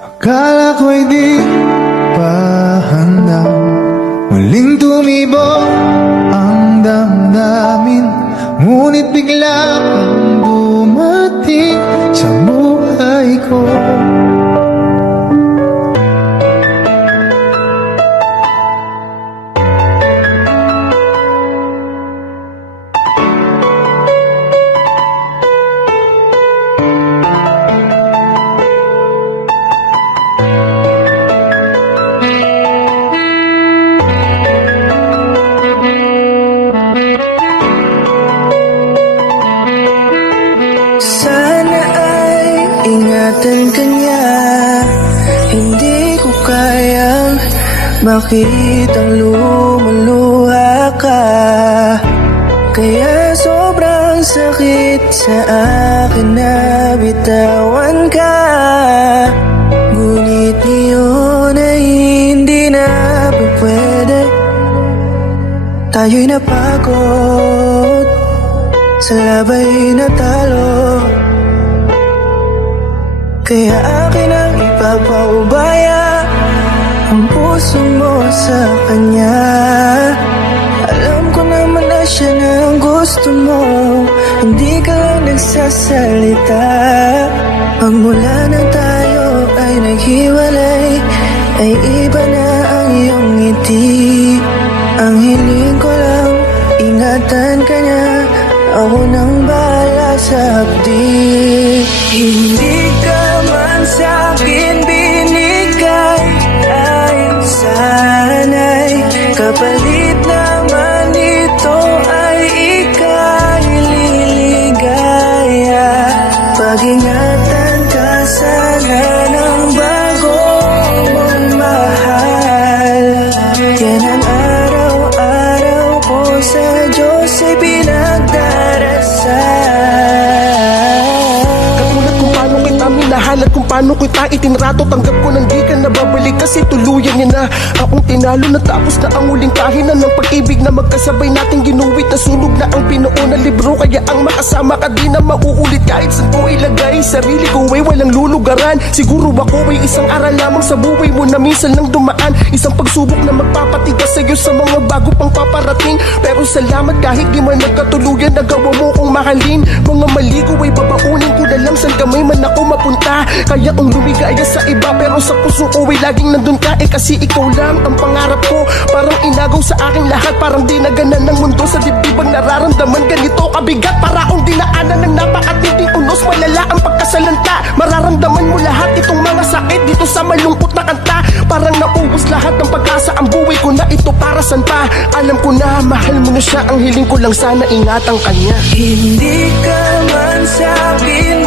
Akala ko'y di pa handa, muling tumibok ang damdamin, ngunit bigla kang dumating sa buhay ko. Sana ay ingatan ka niya, hindi ko kayang makitang lumuluha ka. Kaya sobrang sakit sa akin na bitawan ka. Ngunit ngayon ay hindi na pwede. Tayo'y napagod, sa labay natalo. Kaya akin ang ipapaubaya ang puso mo sa kanya. Alam ko naman na siya na ang gusto mo, hindi ka lang nagsasalita. Pagmula na tayo ay naghiwalay, ay iba na ang iyong ngiti. Ang hiling ko lang, ingatan ka niya, ako nang bahala sa hapdi. Hindi ka man sa'kin binigay, ay sana'y kapalit naman ito ay ika'y liligaya. Pag-ingatan ka sana ng bago mong mahal. Yan ang araw-araw ko sa Diyos ay pinagdarasal. Katulad kung paano kita minahal at kung paano kita itinrato, tanggap ko nang di ka nababalik kasi tuluyan niya na akong tinalo. Natapos na ang huling kahinan ng pag-ibig na magkasabay nating ginuwit. Nasunog na ang pinuo na libro, kaya ang makasama ka di na mauulit. Kahit saan ko ilagay sarili ko ay walang lulugaran. Siguro ako ay isang aral lamang sa buhay mo na minsan lang dumaan. Isang pagsubok na magpapatigas sa'yo sa mga bago pang paparating. Pero salamat kahit di man nagkatuluyan, nagawa mo kong mahalin. Mga mali ko ay babaunin ko na lang saan kamay man ako mapunta. Kaya kung lumigaya sa iba pero sa puso ko ay laging nandun ka, kasi ikaw lang ang pangarap ko. Parang inagaw sa aking lahat, parang di naganan ng mundo sa dibdibang nararamdaman. Ganito kabigat para akong dinaanan ng napakatinding unos. Malala ang pagkasalanta, mararamdaman mo lahat itong mga sakit dito sa malungkot na kanta. Parang naubos lahat ng pag-asa, ang buhay ko na ito para saan pa. Alam ko na mahal mo na siya, ang hiling ko lang sana ingatan kanya. Hindi ka man sa'kin